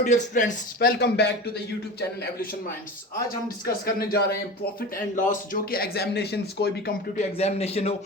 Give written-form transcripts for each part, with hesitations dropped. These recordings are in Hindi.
Dear students, welcome back to the YouTube channel evolution minds. आज हम डिस्कस करने जा रहे हैं प्रॉफिट एंड लॉस, जो कि एग्जामिनेशन, कोई भी कॉम्पिटिटिव एग्जामिनेशन हो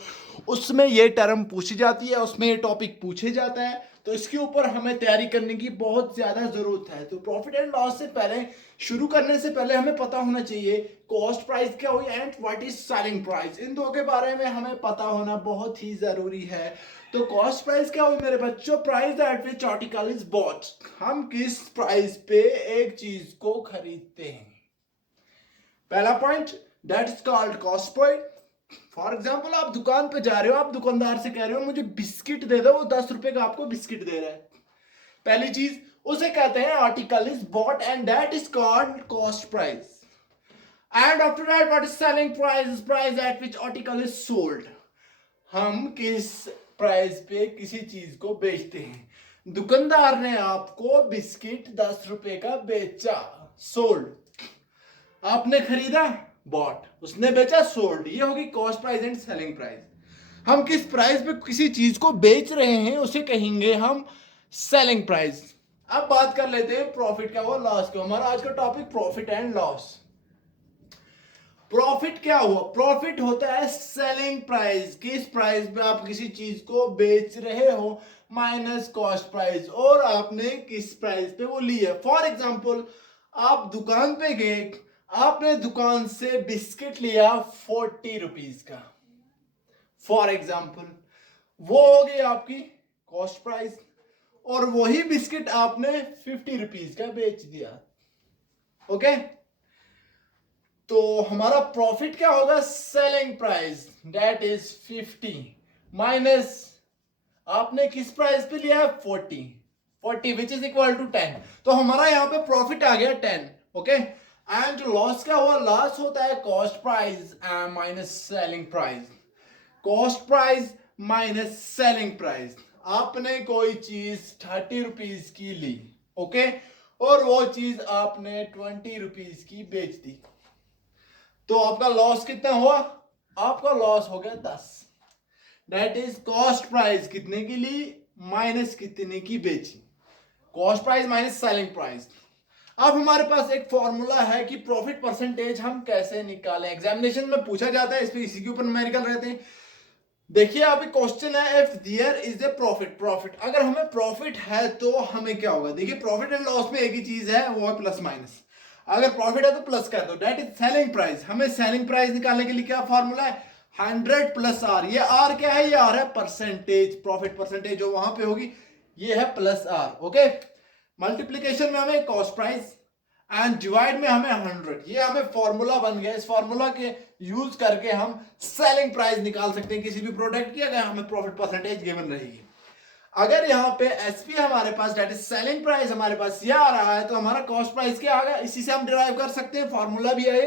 उसमें ये टर्म पूछी जाती है, उसमें ये टॉपिक पूछे जाता है। तो इसके ऊपर हमें तैयारी करने की बहुत ज़्यादा ज़रूरत है। तो प्रॉफिट एंड लॉस से पहले, शुरू करने से पहले हमें पता होना चाहिए कॉस्ट प्राइस क्या हुई and what is selling price. इन दो के बारे में हमें पता होना बहुत ही ज़रूरी है। तो कॉस्ट प्राइस क्या हुई मेरे बच्चों? Price at which article is bought. हम किस प्राइस पे एक चीज को खरीदते हैं। पहला point, that is called cost point. For example, आप दुकान पे जा रहे हो, आप दुकानदार से कह रहे हो मुझे बिस्किट दे दो, वो 10 रुपए का आपको बिस्किट दे रहा है। पहली चीज, उसे कहते हैं article is bought and that is called cost price. And after that what is selling price? Price at which article is sold. हम किस प्राइस पे किसी चीज को बेचते हैं। दुकानदार ने आपको बिस्किट 10 रुपए का बेचा, सोल्ड। आपने खरीदा, बॉट। उसने बेचा, सोल्ड। ये होगी cost price and selling price. हम किस प्राइस पे किसी चीज को बेच रहे हैं उसे कहेंगे हम सेलिंग प्राइस। अब बात कर लेते हैं प्रॉफिट क्या हुआ, लॉस क्या हुआ। हमारा आज का topic profit and loss. Profit क्या हुआ? प्रॉफिट होता है सेलिंग प्राइस, किस प्राइस पे आप किसी चीज को बेच रहे हो, माइनस कॉस्ट प्राइस, और आपने किस प्राइस पे वो ली है। फॉर एग्जांपल, आप दुकान पे गए, आपने दुकान से बिस्किट लिया 40 रुपीज का। फॉर एग्जाम्पल, वो हो गई आपकी कॉस्ट प्राइस, और वही बिस्किट आपने 50 रुपीज का बेच दिया। ओके, तो हमारा प्रॉफिट क्या होगा? Selling price that is 50 minus आपने किस प्राइस पे लिया है? 40 विच इज इक्वल टू 10। तो हमारा यहां पे प्रॉफिट आ गया 10। ओके, एंड लॉस क्या हुआ? लॉस होता है cost price minus selling price. Cost price minus selling price. आपने कोई चीज 30 रुपीज की ली, ओके, और वो चीज आपने 20 रुपीज की बेच दी। तो आपका लॉस कितना हुआ? आपका लॉस हो गया 10। दैट इज कॉस्ट प्राइस कितने की ली, माइनस कितने की बेची। Cost price minus selling price. अब हमारे पास एक फॉर्मूला है कि प्रॉफिट परसेंटेज हम कैसे निकालें। एग्जामिनेशन में पूछा जाता है, इस पे इसी के ऊपर न्यूमेरिकल रहते हैं। देखिए, अभी क्वेश्चन है if there is a profit. Profit, अगर हमें प्रॉफिट है तो हमें क्या होगा? देखिए, प्रॉफिट एंड लॉस में एक ही चीज है, वो है प्लस माइनस। अगर प्रॉफिट है तो प्लस कर दो, दैट इज सेलिंग प्राइस। हमें सेलिंग प्राइस निकालने के लिए क्या फॉर्मूला है? 100 प्लस आर। ये आर क्या है? ये आर है परसेंटेज, प्रॉफिट परसेंटेज जो वहां पे होगी, ये है प्लस आर। ओके, मल्टीप्लीकेशन में हमें कॉस्ट प्राइस एंड डिवाइड में हमें 100। ये हमें फॉर्मूला बन गया। इस फॉर्मूला के यूज करके हम सेलिंग प्राइस निकाल सकते हैं किसी भी प्रोडक्ट की, अगर हमें प्रॉफिट परसेंटेज गिवन रहेगी। अगर यहाँ पे एसपी हमारे पास, दैट इज सेलिंग प्राइस, हमारे पास ये आ रहा है, तो हमारा कॉस्ट प्राइस क्या आ गया? इसी से हम डिराइव कर सकते हैं, फॉर्मूला भी है।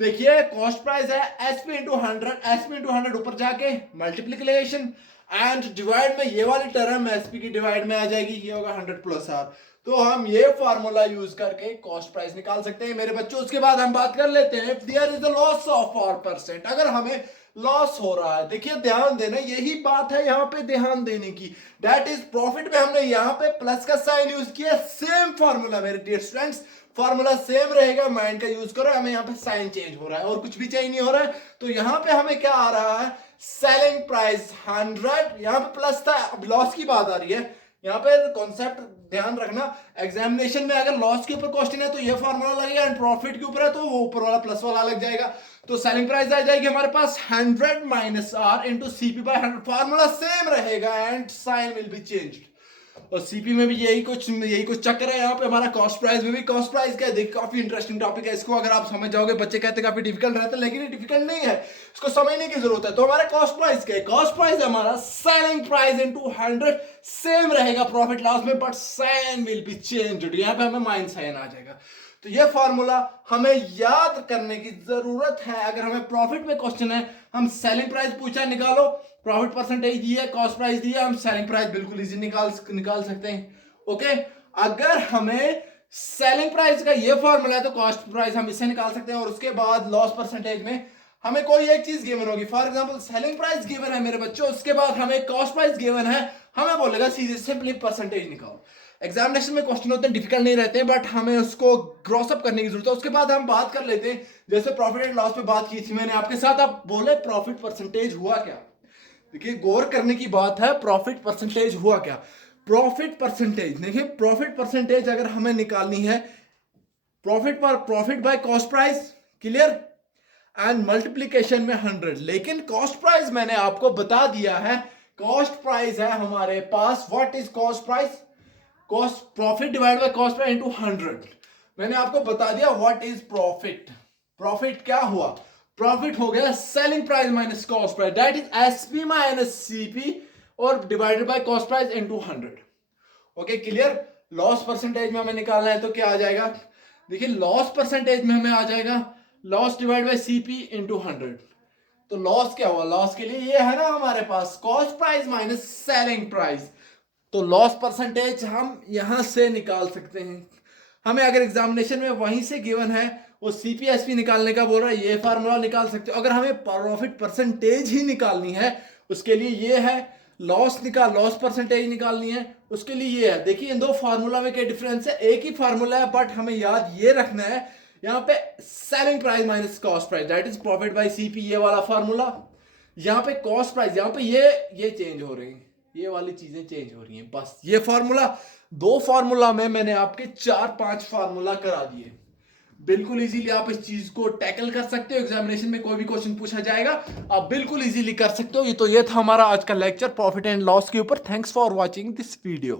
देखिए, कॉस्ट प्राइस है एसपी इंटू 100, एसपी इंटू 100 ऊपर जाके मल्टीप्लीकेशन एंड डिवाइड में ये वाली टर्म एसपी की डिवाइड में आ जाएगी, ये होगा 100 प्लस आर। तो हम ये फार्मूला यूज करके कॉस्ट प्राइस निकाल सकते हैं मेरे बच्चों। उसके बाद हम बात कर लेते हैं if there is a loss of 4%। अगर हमें लॉस हो रहा है, देखिए ध्यान देना, यही बात है यहाँ पे ध्यान देने की। दैट इज प्रॉफिट में हमने यहाँ पे प्लस का साइन यूज किया। सेम फार्मूला मेरे डियर स्टूडेंट्स, फार्मूला सेम रहेगा, माइंड का यूज करो। हमें यहाँ पे साइन चेंज हो रहा है और कुछ भी चेंज नहीं हो रहा है। तो यहाँ पे हमें क्या आ रहा है? सेलिंग प्राइस 100, यहाँ पे प्लस था, अब लॉस की बात आ रही है। यहाँ पे कॉन्सेप्ट ध्यान रखना, एग्जामिनेशन में अगर लॉस के ऊपर क्वेश्चन है तो ये फार्मूला लगेगा, एंड प्रॉफिट के ऊपर है तो वो ऊपर वाला प्लस वाला लग जाएगा। तो सेलिंग प्राइस आ जाएगी हमारे पास 100 minus R into CP by 100। Formula same रहेगा and sign will be changed. और सीपी में भी यही कुछ चक्कर है। यहाँ पे हमारा कॉस्ट प्राइस में भी कॉस्ट प्राइस क्या है, देखिए काफी इंटरेस्टिंग टॉपिक है। इसको अगर आप समझ जाओगे, बच्चे कहते हैं काफी डिफिकल्ट रहता है, लेकिन ये डिफिकल्ट नहीं है, इसको समझने की जरूरत है। तो हमारा कॉस्ट प्राइस क्या है? कॉस्ट प्राइस हमारा सेलिंग प्राइस इनटू 100, सेम रहेगा प्रॉफिट लॉस में, but sign will be changed. यहाँ पे हमें माइनस साइन आ जाएगा। तो ये फॉर्मूला हमें याद करने की जरूरत है। अगर हमें प्रॉफिट में क्वेश्चन है, हम सेलिंग प्राइस पूछा, निकालो, प्रॉफिट परसेंटेज दी है, कॉस्ट प्राइस दी है, हम सेलिंग प्राइस बिल्कुल इजी निकाल सकते हैं। ओके, अगर हमें सेलिंग प्राइस का ये फॉर्मूला है तो कॉस्ट प्राइस हम इससे निकाल सकते हैं। और उसके बाद लॉस परसेंटेज में हमें कोई एक चीज गिवन होगी। For example, selling price given है मेरे बच्चों, उसके बाद हमें कॉस्ट प्राइस गिवन है, हमें बोलेगा सीधे सिंपली परसेंटेज निकालो। एग्जामिनेशन में क्वेश्चन होते हैं डिफिकल्ट नहीं रहते हैं, बट हमें उसको क्रॉस अप करने की जरूरत है। उसके बाद हम बात कर लेते हैं, जैसे प्रॉफिट एंड लॉस पे बात की थी मैंने आपके साथ। आप बोले प्रॉफिट परसेंटेज हुआ क्या? देखिए गौर करने की बात है, प्रॉफिट परसेंटेज हुआ क्या? प्रॉफिट परसेंटेज देखिए, प्रॉफिट परसेंटेज अगर हमें निकालनी है, profit by cost price, clear, and multiplication में 100। लेकिन कॉस्ट प्राइस मैंने आपको बता दिया है, कॉस्ट प्राइस है हमारे पास, what is cost price? Cost profit divide by cost price into 100। मैंने आपको बता दिया व्हाट इज प्रॉफिट। प्रॉफिट क्या हुआ? प्रॉफिट हो गया selling price minus cost price, that is SP minus CP और divided by cost price into 100। Okay clear? Loss percentage में हमें निकालना है तो क्या आ जाएगा? देखिए लॉस परसेंटेज में हमें आ जाएगा loss divide by CP into 100। तो लॉस क्या हुआ? लॉस के लिए ये है ना हमारे पास cost price minus selling price. तो लॉस परसेंटेज हम यहां से निकाल सकते हैं। हमें अगर एग्जामिनेशन में वहीं से गिवन है, वो सीपीएसपी निकालने का बोल रहा है, ये फार्मूला निकाल सकते हो। अगर हमें प्रॉफिट परसेंटेज ही निकालनी है, उसके लिए ये है, लॉस परसेंटेज निकालनी है, उसके लिए ये है। देखिए इन दो फार्मूला में क्या डिफरेंस है? एक ही फार्मूला है, बट हमें याद ये रखना है, यहाँ पे selling price minus cost price, that is profit by CP, ये वाला फार्मूला। यहाँ पे कॉस्ट प्राइस, यहाँ पे ये चेंज हो रही है, ये वाली चीजें चेंज हो रही हैं, बस ये फार्मूला। दो फार्मूला में मैंने आपके 4-5 फार्मूला करा दिए। बिल्कुल इजीली आप इस चीज को टैकल कर सकते हो। एग्जामिनेशन में कोई भी क्वेश्चन पूछा जाएगा, आप बिल्कुल इजीली कर सकते हो। ये था हमारा आज का लेक्चर प्रॉफिट एंड लॉस के ऊपर। Thanks for watching this video.